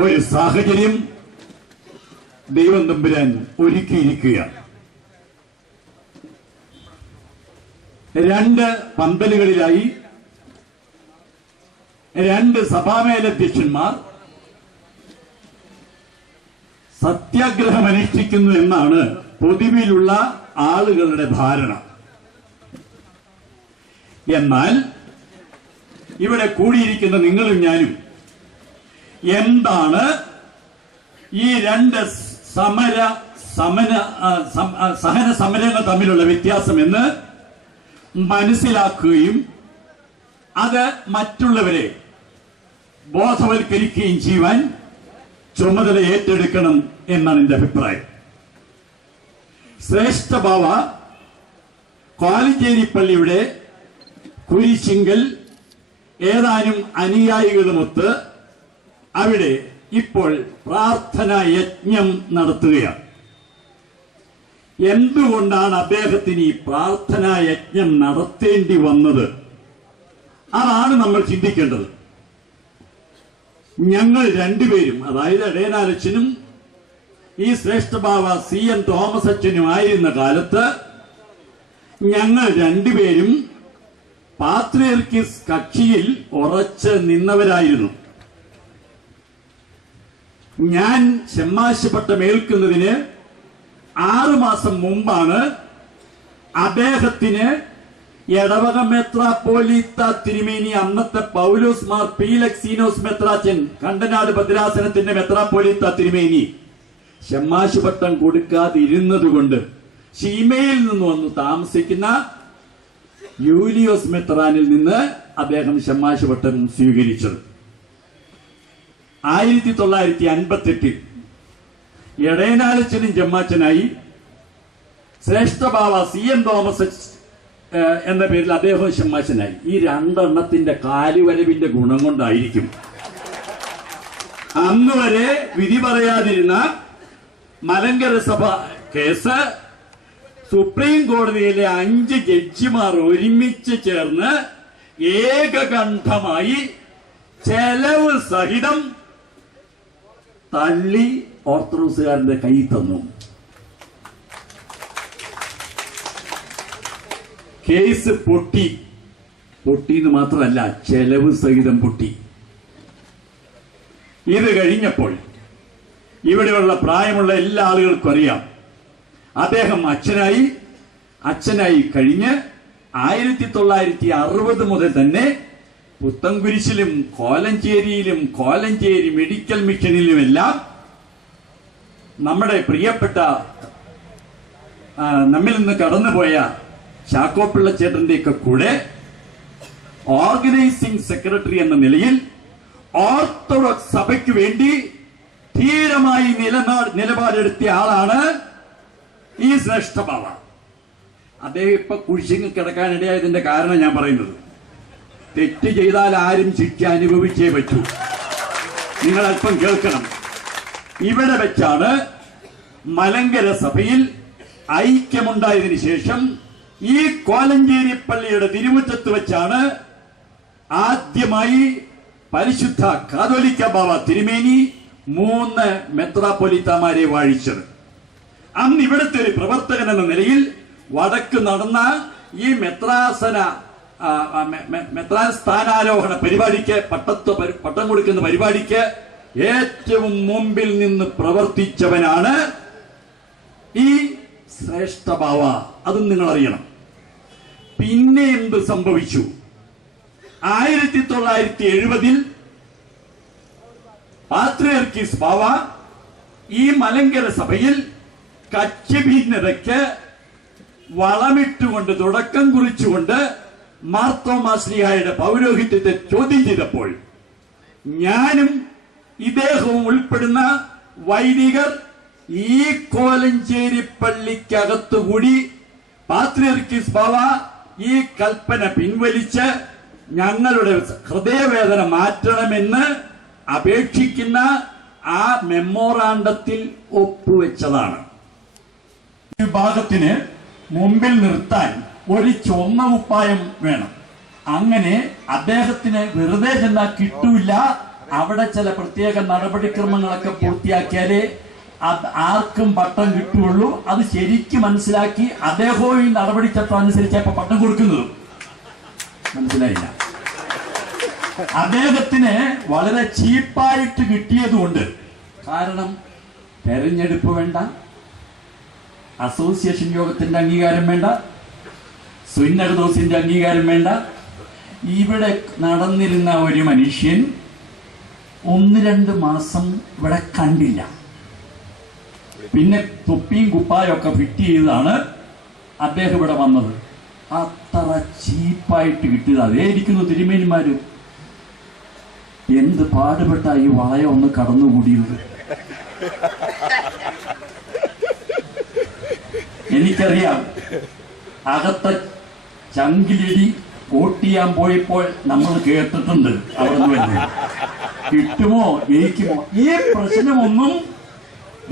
ഒരു സാഹചര്യം ദൈവം തമ്പുരാൻ ഒരുക്കിയിരിക്കുകയാണ്. 2 പന്തലുകളിലായി 2 സഭാമേലധ്യക്ഷന്മാർ സത്യാഗ്രഹം അനുഷ്ഠിക്കുന്നു എന്നാണ് പൊതുവിലുള്ള ആളുകളുടെ ധാരണ. എന്നാൽ ഇവിടെ കൂടിയിരിക്കുന്ന നിങ്ങളും ഞാനും എന്താണ് ഈ 2 സഹന സമരങ്ങൾ തമ്മിലുള്ള വ്യത്യാസമെന്ന് മനസ്സിലാക്കുകയും അത് മറ്റുള്ളവരെ ബോധവൽക്കരിക്കുകയും ചെയ്യുവാൻ ചുമതല ഏറ്റെടുക്കണം എന്നാണ് എന്റെ അഭിപ്രായം. ശ്രേഷ്ഠ ബാവ കോലഞ്ചേരി പള്ളിയുടെ കുരിശിങ്കൽ ഏതാനും അനുയായികളുമൊത്ത് അവിടെ ഇപ്പോൾ പ്രാർത്ഥനാ യജ്ഞം നടത്തുകയാണ്. എന്തുകൊണ്ടാണ് അദ്ദേഹത്തിന് ഈ പ്രാർത്ഥനാ യജ്ഞം നടത്തേണ്ടി വന്നത്? അതാണ് നമ്മൾ ചിന്തിക്കേണ്ടത്. ഞങ്ങൾ 2 പേരും, അതായത് ഇടയനാരച്ചനും ഈ ശ്രേഷ്ഠബാവ CN തോമസ് അച്ഛനും ആയിരുന്ന കാലത്ത് ഞങ്ങൾ 2 പേരും പാത്രിയർക്കീസ് കക്ഷിയിൽ ഉറച്ച് നിന്നവരായിരുന്നു. ഞാൻ ശമ്മാശ പട്ടം ഏൽക്കുന്നതിന് 6 മാസം മുമ്പാണ് അദ്ദേഹത്തിന് എടവക മെത്രാപ്പോലീത്ത തിരുമേനി, അന്നത്തെ പൗലോസ് മാർ പീലക്സീനോസ് മെത്രാച്ചൻ, കണ്ടനാട് ഭദ്രാസനത്തിന്റെ മെത്രാപ്പോലീത്ത തിരുമേനി ശമ്മാശ പട്ടം കൊടുക്കാതിരുന്നതുകൊണ്ട് ശീമയിൽ നിന്ന് വന്ന് താമസിക്കുന്ന യൂലിയോസ് മെത്രാനിൽ നിന്ന് അദ്ദേഹം ശമ്മാശ പട്ടം സ്വീകരിച്ചത്. 1958 എടയനാലച്ചനും ജമ്മാച്ചനായി ശ്രേഷ്ഠബാവ CN തോമസ് എന്ന പേരിൽ അദ്ദേഹം ശമ്മാച്ചനായി. ഈ 2 എണ്ണത്തിന്റെ കാലുവരവിന്റെ ഗുണം കൊണ്ടായിരിക്കും അന്ന് വരെ വിധി പറയാതിരുന്ന മലങ്കര സഭ കേസ് സുപ്രീം കോടതിയിലെ 5 ജഡ്ജിമാർ ഒരുമിച്ച് ചേർന്ന് ഏകകണ്ഠമായി ചെലവ് സഹിതം തള്ളി ഓർത്തഡോക്സുകാരന്റെ കൈ തന്നു. കേസ് പൊട്ടിന്ന് മാത്രമല്ല, ചെലവ് സഹിതം പൊട്ടി. ഇത് കഴിഞ്ഞപ്പോൾ ഇവിടെയുള്ള പ്രായമുള്ള എല്ലാ ആളുകൾക്കും അറിയാം, അദ്ദേഹം അച്ഛനായി കഴിഞ്ഞ് 1960 മുതൽ തന്നെ പുത്തൻകുരിശിലും കോലഞ്ചേരിയിലും കോലഞ്ചേരി മെഡിക്കൽ മിഷനിലുമെല്ലാം നമ്മുടെ പ്രിയപ്പെട്ട നമ്മിൽ നിന്ന് കടന്നുപോയ ചാക്കോപ്പിള്ള ചേട്ടന്റെയൊക്കെ കൂടെ ഓർഗനൈസിംഗ് സെക്രട്ടറി എന്ന നിലയിൽ ഓർത്തഡോക്സ് സഭയ്ക്ക് വേണ്ടി ധീരമായി നിലപാടെടുത്തിയ ആളാണ് ഈ ശ്രേഷ്ഠബാവ. അദ്ദേഹം ഇപ്പൊ കുരിശിൽ കിടക്കാനിടയായതിന്റെ കാരണം ഞാൻ പറയുന്നത്, തെറ്റ് ചെയ്താൽ ആരും ശിക്ഷ അനുഭവിച്ചേ പറ്റൂ. നിങ്ങൾ അല്പം കേൾക്കണം. ഇവിടെ വെച്ചാണ് മലങ്കര സഭയിൽ ഐക്യമുണ്ടായതിനു ശേഷം ഈ കോലഞ്ചേരി പള്ളിയുടെ തിരുമുറ്റത്ത് വെച്ചാണ് ആദ്യമായി പരിശുദ്ധ കാതോലിക്ക ബാവ തിരുമേനി 3 മെത്രാപ്പൊലീത്തമാരെ വാഴിച്ചത്. അന്ന് ഇവിടുത്തെ ഒരു പ്രവർത്തകൻ എന്ന നിലയിൽ വടക്ക് നടന്ന ഈ മെത്രാൻ സ്ഥാനാരോഹണ പരിപാടിക്ക്, പട്ടം കൊടുക്കുന്ന പരിപാടിക്ക് ഏറ്റവും മുമ്പിൽ നിന്ന് പ്രവർത്തിച്ചവനാണ് ഈ ശ്രേഷ്ഠബാവ. അതും നിങ്ങൾ അറിയണം. പിന്നെ എന്ത് സംഭവിച്ചു? 1970 പാത്രിയർക്കീസ് ബാവ ഈ മലങ്കര സഭയിൽ കക്ഷി ഭിന്നതയ്ക്ക് വളമിട്ടുകൊണ്ട് തുടക്കം കുറിച്ചുകൊണ്ട് മാർത്തോമാ ശ്ലീഹായുടെ പൗരോഹിത്യത്തെ ചോദ്യം ചെയ്തപ്പോൾ ഞാനും ഇദ്ദേഹവും ഉൾപ്പെടുന്ന വൈദികർ ഈ കോലഞ്ചേരി പള്ളിക്കകത്തുകൂടി പാത്രിയർക്കീസ് ബാവ ഈ കൽപ്പന പിൻവലിച്ച് ഞങ്ങളുടെ ഹൃദയവേദന മാറ്റണമെന്ന് അപേക്ഷിക്കുന്ന ആ മെമ്മോറാണ്ടത്തിൽ ഒപ്പുവെച്ചതാണ്. വിഭാഗത്തിന് മുമ്പിൽ നിർത്താൻ ഒരു ചുവന്ന കുപ്പായം വേണം. അങ്ങനെ അദ്ദേഹത്തിന് വെറുതെ ചെന്നാൽ കിട്ടൂല, അവിടെ ചില പ്രത്യേക നടപടിക്രമങ്ങളൊക്കെ പൂർത്തിയാക്കിയാലേ ആർക്കും പട്ടം കിട്ടുകയുള്ളൂ. അത് ശരിക്കും മനസ്സിലാക്കി അദ്ദേഹവും ഈ നടപടിച്ചട്ടം അനുസരിച്ച് ഇപ്പൊ പട്ടം കൊടുക്കുന്നത്. മനസ്സിലായില്ല. അദ്ദേഹത്തിന് വളരെ ചീപ്പായിട്ട് കിട്ടിയതുകൊണ്ട്, കാരണം തെരഞ്ഞെടുപ്പ് വേണ്ട, അസോസിയേഷൻ യോഗത്തിന്റെ അംഗീകാരം വേണ്ട, സുന്നഹദോസിന്റെ അംഗീകാരം വേണ്ട. ഇവിടെ നടന്നിരുന്ന ഒരു മനുഷ്യൻ 1-2 മാസം ഇവിടെ കണ്ടില്ല. പിന്നെ തൊപ്പിയും കുപ്പായൊക്കെ ഫിറ്റ് ചെയ്താണ് അദ്ദേഹം ഇവിടെ വന്നത്. അത്ര ചീപ്പായിട്ട് കിട്ടിയത്. അതേ ഇരിക്കുന്നു തിരുമേനിമാര്. എന്ത് പാടുപെട്ട ഈ വളയം ഒന്ന് കടന്നുകൂടിയത്. എനിക്കറിയാം, അകത്തെ ചങ്കിലിടി വോട്ട് ചെയ്യാൻ പോയപ്പോൾ നമ്മൾ കേട്ടിട്ടുണ്ട് അവിടെ നിന്ന് വരുന്നത്. കിട്ടുമോ ജയിക്കുമോ ഈ പ്രശ്നമൊന്നും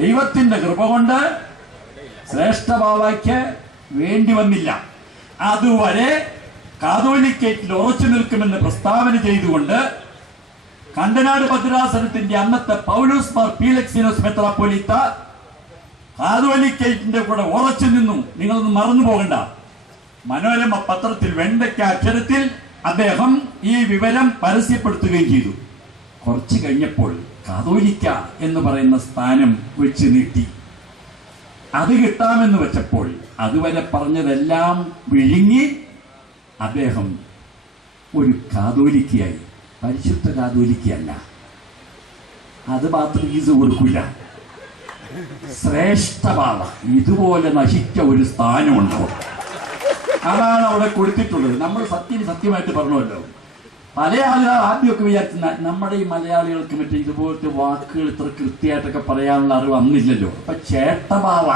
ദൈവത്തിന്റെ കൃപ കൊണ്ട് ശ്രേഷ്ഠ ബാവയ്ക്ക് വേണ്ടി വന്നില്ല. അതുവരെ കാതോലിക്കേറ്റിൽ ഉറച്ചു നിൽക്കുമെന്ന് പ്രസ്താവന ചെയ്തുകൊണ്ട് കണ്ടനാട് ഭദ്രാസനത്തിന്റെ അന്നത്തെ പൗലോസ് മാർ പീലക്സിനോസ് മെത്രാപ്പൊലീത്ത കാതോലിക്കേറ്റിന്റെ കൂടെ ഉറച്ചു നിന്നു. നിങ്ങളൊന്നും മറന്നു പോകണ്ട. മനോരമ പത്രത്തിൽ വെണ്ടയ്ക്ക അക്ഷരത്തിൽ അദ്ദേഹം ഈ വിവരം പരസ്യപ്പെടുത്തുകയും ചെയ്തു. കുറച്ചു കഴിഞ്ഞപ്പോൾ കാതോലിക്ക എന്ന് പറയുന്ന സ്ഥാനം വെച്ച് നീട്ടി. അത് കിട്ടാമെന്ന് വെച്ചപ്പോൾ അതുവരെ പറഞ്ഞതെല്ലാം വിഴുങ്ങി അദ്ദേഹം ഒരു കാതോലിക്കയായി. പരിശുദ്ധ കാതോലിക്കയല്ല, അത് മാത്രം ഫീസ് കൊടുക്കില്ല. ശ്രേഷ്ഠബാവ. ഇതുപോലെ നശിച്ച ഒരു സ്ഥാനമുണ്ടോ? അതാണ് അവിടെ കൊടുത്തിട്ടുള്ളത്. നമ്മൾ സത്യമായിട്ട് പറഞ്ഞല്ലോ. പല ആളുകൾ ആദ്യമൊക്കെ വിചാരിക്കുന്ന നമ്മുടെ ഈ മലയാളികൾക്ക് മറ്റേ ഇതുപോലത്തെ വാക്കുകൾ ഇത്ര കൃത്യമായിട്ടൊക്കെ പറയാനുള്ള അറിവ് അന്നില്ലല്ലോ. അപ്പൊ ചേട്ടബാവ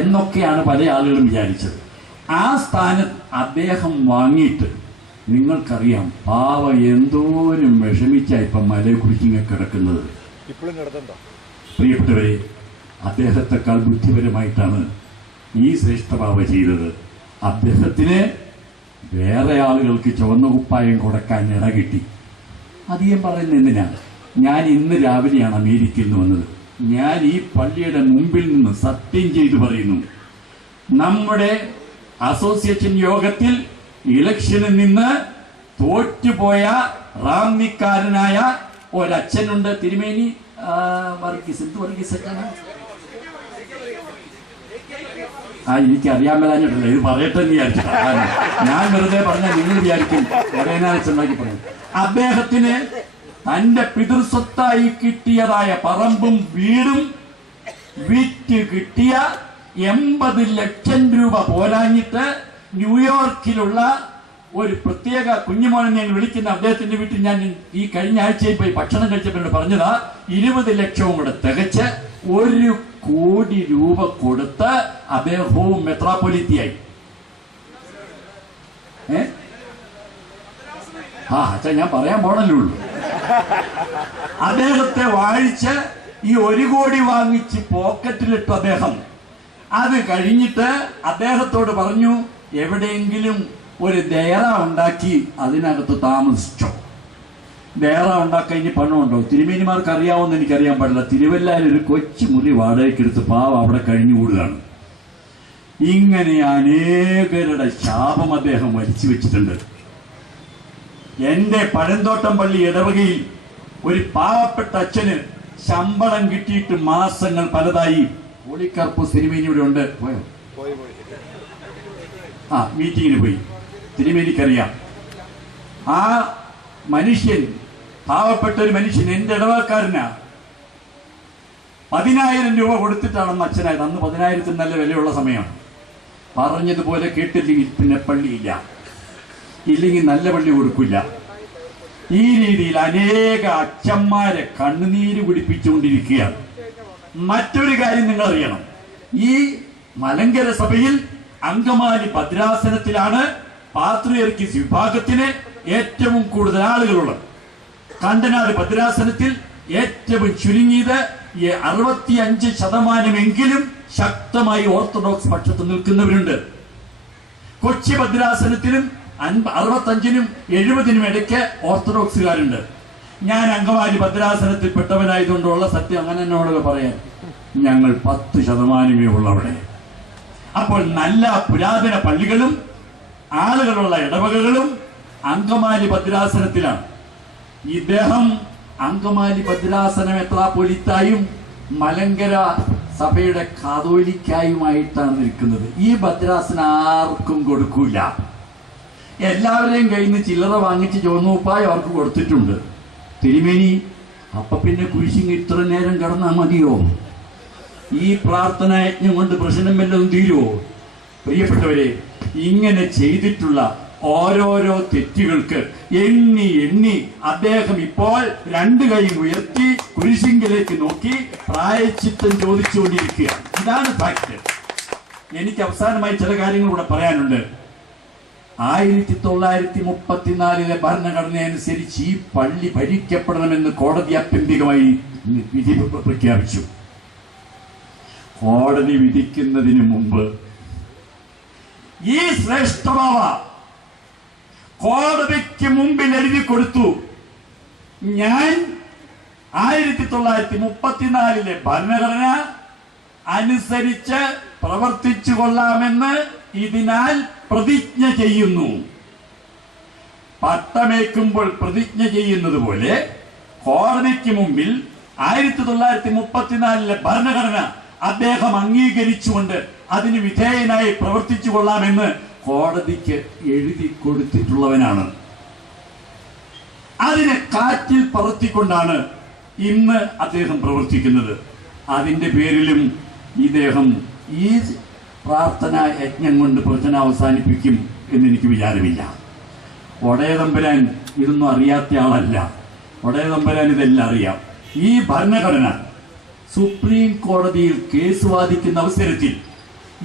എന്നൊക്കെയാണ് പല ആളുകളും വിചാരിച്ചത്. ആ സ്ഥാനം അദ്ദേഹം വാങ്ങിയിട്ട് നിങ്ങൾക്കറിയാം, പാവ എന്തോരം വിഷമിച്ച ഇപ്പം മലയെ കുറിച്ചിങ്ങനെ കിടക്കുന്നത്. പ്രിയപ്പെട്ടവരെ, അദ്ദേഹത്തെക്കാൾ ബുദ്ധിപരമായിട്ടാണ് ഈ ശ്രേഷ്ഠബാവ ചെയ്തത്. അദ്ദേഹത്തിന് വേറെ ആളുകൾക്ക് ചുവന്ന കുപ്പായം കൊടുക്കാൻ ഇട കിട്ടി. അധികം പറയുന്നത് എന്തിനാണ്? ഞാൻ ഇന്ന് രാവിലെയാണ് അമേരിക്കയിൽ നിന്ന് വന്നത്. ഞാൻ ഈ പള്ളിയുടെ മുമ്പിൽ നിന്ന് സത്യം ചെയ്തു പറയുന്നു, നമ്മുടെ അസോസിയേഷൻ യോഗത്തിൽ ഇലക്ഷനിൽ നിന്ന് തോറ്റുപോയ റാന്നിക്കാരനായ ഒരച്ഛനുണ്ട്. തിരുമേനി വർഗീസ്, എന്ത് വർഗീസൊക്കെയാണ്? എനിക്ക് അറിയാൻ മേലാഞ്ഞിട്ടില്ല, ഇത് പറയട്ടെ എന്ന് വിചാരിച്ചിട്ടാ. ഞാൻ വെറുതെ പറഞ്ഞാൽ നിങ്ങൾ വിചാരിക്കും ഒരേനാച്ചുണ്ടാക്കി പറഞ്ഞു. അദ്ദേഹത്തിന് തന്റെ പിതൃസ്വത്തായി കിട്ടിയതായ പറമ്പും വീടും വിറ്റ് കിട്ടിയ 80 ലക്ഷം രൂപ പോരാഞ്ഞിട്ട് ന്യൂയോർക്കിലുള്ള ഒരു പ്രത്യേക കുഞ്ഞുമോനെ ഞാൻ വിളിക്കുന്ന അദ്ദേഹത്തിന്റെ വീട്ടിൽ ഞാൻ ഈ കഴിഞ്ഞ ആഴ്ചയിൽ പോയി ഭക്ഷണം കഴിച്ചപ്പോൾ പറഞ്ഞതാ, 20 ലക്ഷവും കൂടെ തികച്ച് 1 കോടി രൂപ കൊടുത്ത് അദ്ദേഹവും മെത്രാപ്പൊലീത്തയായി. അച്ഛാ ഞാൻ പറയാൻ പോണല്ലേ ഉള്ളൂ. അദ്ദേഹത്തെ വാഴിച്ച് ഈ 1 കോടി വാങ്ങിച്ച് പോക്കറ്റിലിട്ടു അദ്ദേഹം. അത് കഴിഞ്ഞിട്ട് അദ്ദേഹത്തോട് പറഞ്ഞു, എവിടെയെങ്കിലും ഒരു ദേറ ഉണ്ടാക്കി അതിനകത്ത് താമസിച്ചോ. ദേറ ഉണ്ടാക്കാൻ ഇനി പണമുണ്ടോ? തിരുമേനിമാർക്ക് അറിയാവുന്ന എനിക്കറിയാൻ പാടില്ല. തിരുവല്ലയിൽ ഒരു കൊച്ചു മുറി വാടകയ്ക്കെടുത്ത് പാവം അവിടെ കഴിഞ്ഞുകൂടുകയാണ്. ഇങ്ങനെ അനേകരുടെ ശാപം അദ്ദേഹം വലിച്ചു വെച്ചിട്ടുണ്ട്. എന്റെ പഴന്തോട്ടം പള്ളി ഇടവകയിൽ ഒരു പാവപ്പെട്ട അച്ഛന് ശമ്പളം കിട്ടിയിട്ട് മാസങ്ങൾ പലതായി. പോളിക്കാർപ്പ് തിരുമേനി ഇവിടെ ഉണ്ട്. പോയോ? മീറ്റിങ്ങിന് പോയി. തിരുമേനിക്കറിയാം. ആ മനുഷ്യൻ, പാവപ്പെട്ട ഒരു മനുഷ്യൻ, എന്റെ ഇടവക്കാരനാ, 10,000 രൂപ കൊടുത്തിട്ടാണെന്ന് അച്ഛനായത്. അന്ന് 10,000 നല്ല വിലയുള്ള സമയമാണ്. പറഞ്ഞതുപോലെ കേട്ടില്ലെങ്കിൽ പിന്നെ പള്ളിയില്ല, ഇല്ലെങ്കിൽ നല്ല പള്ളി കൊടുക്കില്ല. ഈ രീതിയിൽ അനേക അച്ഛന്മാരെ കണ്ണുനീര് കുടിപ്പിച്ചുകൊണ്ടിരിക്കുകയാണ്. മറ്റൊരു കാര്യം നിങ്ങൾ അറിയണം, ഈ മലങ്കര സഭയിൽ അങ്കമാലി ഭദ്രാസനത്തിലാണ് പാത്രിയർക്കീസ് വിഭാഗത്തിന് ഏറ്റവും കൂടുതൽ ആളുകളുള്ളത്. കണ്ടനാട് ഭദ്രാസനത്തിൽ ഏറ്റവും ചുരുങ്ങിയത് 65% ശക്തമായി ഓർത്തഡോക്സ് പക്ഷത്ത് നിൽക്കുന്നവരുണ്ട്. കൊച്ചി ഭദ്രാസനത്തിലും 65-നും 70-നും ഇടയ്ക്ക് ഓർത്തഡോക്സുകാരുണ്ട്. ഞാൻ അങ്കമാലി ഭദ്രാസനത്തിൽപ്പെട്ടവനായതുകൊണ്ടുള്ള സത്യം അങ്ങനെ എന്നോട് പറയാൻ, ഞങ്ങൾ 10% ഉള്ളവിടെ. അപ്പോൾ നല്ല പുരാതന പള്ളികളും ആളുകളുള്ള ഇടവകകളും അങ്കമാലി ഭദ്രാസനത്തിലാണ്. ഇദ്ദേഹം അങ്കമാലി ഭദ്രാസന മെത്രാപ്പൊലീത്തായും മലങ്കര സഭയുടെ കാതോലിക്കായുമായിട്ടാണ് നിൽക്കുന്നത്. ഈ ഭദ്രാസനം ആർക്കും കൊടുക്കൂല. എല്ലാവരെയും കയ്യിൽ നിന്ന് ചില്ലറ വാങ്ങിച്ച് ചുവന്നുപ്പായി അവർക്ക് കൊടുത്തിട്ടുണ്ട്. തിരുമേനി, അപ്പൊ പിന്നെ കുരിശിങ് ഇത്ര നേരം കിടന്നാൽ മതിയോ? ഈ പ്രാർത്ഥന യജ്ഞം കൊണ്ട് പ്രശ്നം വല്ലതും തീരുവോ? പ്രിയപ്പെട്ടവരെ, ഇങ്ങനെ ചെയ്തിട്ടുള്ള ഓരോരോ തെറ്റുകൾക്ക് എണ്ണി എണ്ണി അദ്ദേഹം ഇപ്പോൾ 2 കൈ ഉയർത്തി കുരിശിങ്കിലേക്ക് നോക്കി പ്രായശ്ചിത്തം ചോദിച്ചുകൊണ്ടിരിക്കുക. ഇതാണ് ഫാക്ട്. എനിക്ക് അവസാനമായി ചില കാര്യങ്ങൾ കൂടെ പറയാനുണ്ട്. 1934 ഭരണഘടന അനുസരിച്ച് ഈ പള്ളി ഭരിക്കപ്പെടണമെന്ന് കോടതി ആത്യന്തികമായി വിധി പ്രഖ്യാപിച്ചു. കോടതി വിധിക്കുന്നതിന് മുമ്പ് ഈ ശ്രേഷ്ഠമാവ കോടതിക്ക് മുമ്പിൽ എഴുതി കൊടുത്തു, ഞാൻ 1934 ഭരണഘടന അനുസരിച്ച് പ്രവർത്തിച്ചു കൊള്ളാമെന്ന് ഇതിനാൽ പ്രതിജ്ഞ ചെയ്യുന്നു. പട്ടമേക്കുമ്പോൾ പ്രതിജ്ഞ ചെയ്യുന്നത് പോലെ കോടതിക്ക് മുമ്പിൽ 1934 ഭരണഘടന അദ്ദേഹം അംഗീകരിച്ചുകൊണ്ട് അതിന് വിധേയനായി പ്രവർത്തിച്ചു കൊള്ളാമെന്ന് കോടതിക്ക് എഴുതി കൊടുത്തിട്ടുള്ളവനാണ്. അതിനെ കാറ്റിൽ പറത്തിക്കൊണ്ടാണ് ഇന്ന് അദ്ദേഹം പ്രവർത്തിക്കുന്നത്. അതിന്റെ പേരിലും ഇദ്ദേഹം ഈ പ്രാർത്ഥനാ യജ്ഞം കൊണ്ട് പ്രശ്നം അവസാനിപ്പിക്കും എന്നെനിക്ക് വിചാരമില്ല. ഒടയതമ്പുരാൻ ഇതൊന്നും അറിയാത്ത ആളല്ല. ഒടയതമ്പുരാൻ ഇതെല്ലാം അറിയാം. ഈ ഭരണഘടന സുപ്രീം കോടതിയിൽ കേസ് വാദിക്കുന്ന അവസരത്തിൽ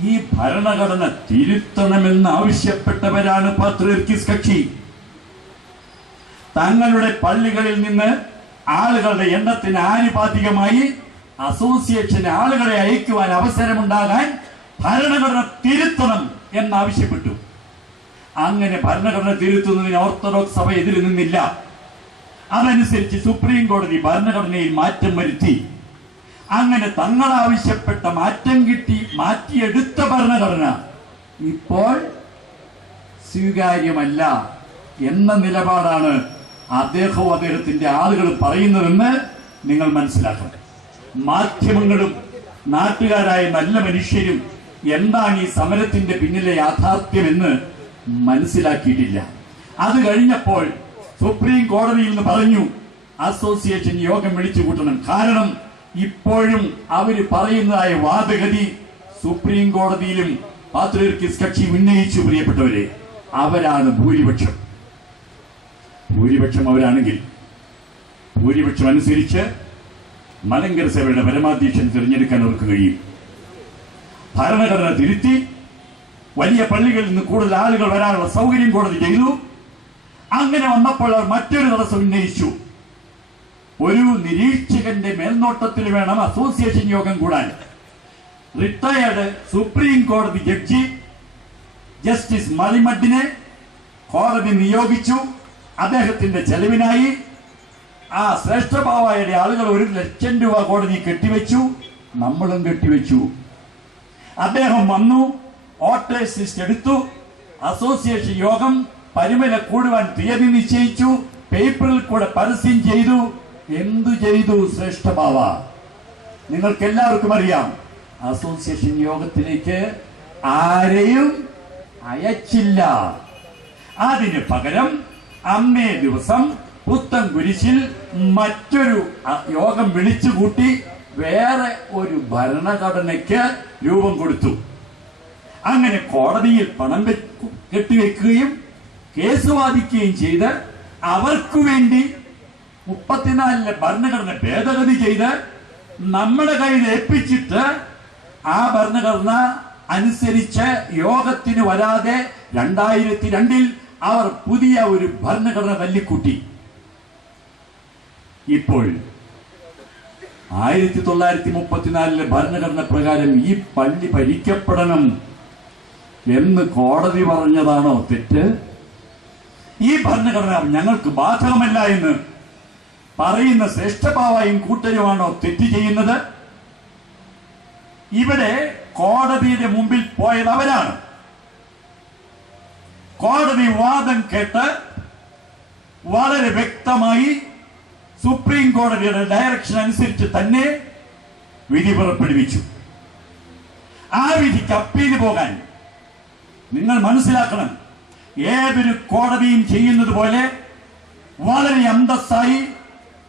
ഈ ഭരണഘടന തിരുത്തണമെന്ന് ആവശ്യപ്പെട്ടവരാണ് പാത്രിയർക്കീസ് കക്ഷി. തങ്ങളുടെ പള്ളികളിൽ നിന്ന് ആളുകളുടെ എണ്ണത്തിന് ആനുപാതികമായി അസോസിയേഷന് ആളുകളെ അയക്കുവാൻ അവസരമുണ്ടാകാൻ ഭരണഘടന തിരുത്തണം എന്നാവശ്യപ്പെട്ടു. അങ്ങനെ ഭരണഘടന തിരുത്തുന്നതിന് ഓർത്തഡോക്സ് സഭ എതിര് നിന്നില്ല. അതനുസരിച്ച് സുപ്രീം കോടതി ഭരണഘടനയിൽ മാറ്റം വരുത്തി. അങ്ങനെ തങ്ങൾ ആവശ്യപ്പെട്ട മാറ്റിയെടുത്ത ഭരണഘടന ഇപ്പോൾ സ്വീകാര്യമല്ല എന്ന നിലപാടാണ് അദ്ദേഹവും അദ്ദേഹത്തിന്റെ ആളുകൾ പറയുന്നതെന്ന് നിങ്ങൾ മനസ്സിലാക്കണം. മാധ്യമങ്ങളും നാട്ടുകാരായ നല്ല മനുഷ്യരും എന്താണ് ഈ സമരത്തിന്റെ പിന്നിലെ യാഥാർത്ഥ്യമെന്ന് മനസ്സിലാക്കിയിട്ടില്ല. അത് കഴിഞ്ഞപ്പോൾ സുപ്രീം കോടതിയിൽ നിന്ന് പറഞ്ഞു അസോസിയേഷൻ യോഗം വിളിച്ചു കൂട്ടണം. കാരണം ഇപ്പോഴും അവര് പറയുന്നതായ വാദഗതി സുപ്രീം കോടതിയിലും പാത്രിയർക്കീസ് കക്ഷി ഉന്നയിച്ചു. പ്രിയപ്പെട്ടവരെ, അവരാണ് ഭൂരിപക്ഷം. ഭൂരിപക്ഷം അവരാണെങ്കിൽ ഭൂരിപക്ഷം അനുസരിച്ച് മലങ്കര സഭയുടെ പരമാധ്യക്ഷൻ തിരഞ്ഞെടുക്കാൻ അവർക്ക് കഴിയും. ഭരണഘടന തിരുത്തി വലിയ പള്ളികളിൽ നിന്ന് കൂടുതൽ ആളുകൾ വരാനുള്ള സൗകര്യം കോടതി ചെയ്തു. അങ്ങനെ വന്നപ്പോൾ അവർ മറ്റൊരു തടസ്സം ഉന്നയിച്ചു. ഒരു നിരീക്ഷകന്റെ മേൽനോട്ടത്തിൽ വേണം അസോസിയേഷൻ യോഗം കൂടാൻ. റിട്ടയർഡ് സുപ്രീം കോടതി ജഡ്ജി ജസ്റ്റിസ് മളിമഡിനെ കോടതി നിയോഗിച്ചു. അദ്ദേഹത്തിന്റെ ചെലവിനായി ആ ശ്രേഷ്ഠഭാവായുടെ ആളുകൾ 1 ലക്ഷം രൂപ കോടതി കെട്ടിവെച്ചു. നമ്മളും കെട്ടിവെച്ചു. അദ്ദേഹം വന്നു, വോട്ടേഴ്സ് ലിസ്റ്റ് എടുത്തു. അസോസിയേഷൻ യോഗം പരിമല കൂടുവാൻ തീയതി നിശ്ചയിച്ചു. പേപ്പറിൽ കൂടെ പരസ്യം ചെയ്തു. എന്തു ചെയ്തു ശ്രേഷ്ഠഭാവ? നിങ്ങൾക്ക് എല്ലാവർക്കും അറിയാം, അസോസിയേഷൻ യോഗത്തിലേക്ക് ആരെയും അയച്ചില്ല. അതിന് പകരം അന്നേ ദിവസം പുത്തൻ കുരിശിൽ മറ്റൊരു യോഗം വിളിച്ചുകൂട്ടി വേറെ ഒരു ഭരണഘടനയ്ക്ക് രൂപം കൊടുത്തു. അങ്ങനെ കോടതിയിൽ പണം കെട്ടിവെക്കുകയും കേസ് വാദിക്കുകയും ചെയ്ത് അവർക്കു വേണ്ടി 34 ഭരണഘടന ഭേദഗതി ചെയ്ത് നമ്മുടെ കയ്യിൽ ഏൽപ്പിച്ചിട്ട് ആ ഭരണഘടന അനുസരിച്ച് യോഗത്തിന് വരാതെ 2002 അവർ പുതിയ ഒരു ഭരണഘടന തല്ലിക്കൂട്ടി. ഇപ്പോൾ 1934 ഭരണഘടന പ്രകാരം ഈ പള്ളി ഭരിക്കപ്പെടണം എന്ന് കോടതി പറഞ്ഞതാണോ തെറ്റ്? ഈ ഭരണഘടന ഞങ്ങൾക്ക് ബാധകമല്ല എന്ന് പറയുന്ന ശ്രേഷ്ഠഭാവായും കൂട്ടരുമാണോ തെറ്റ് ചെയ്യുന്നത്? ഇവിടെ കോടതിയുടെ മുമ്പിൽ പോയത് അവരാണ്. കോടതി വാദം കേട്ട് വളരെ വ്യക്തമായി സുപ്രീം കോടതിയുടെ ഡയറക്ഷൻ അനുസരിച്ച് തന്നെ വിധി പുറപ്പെടുവിച്ചു. ആ വിധിക്ക് അപ്പീൽ പോകാൻ നിങ്ങൾ മനസ്സിലാക്കണം, ഏതൊരു കോടതിയും ചെയ്യുന്നത് പോലെ വളരെ അന്തസ്സായി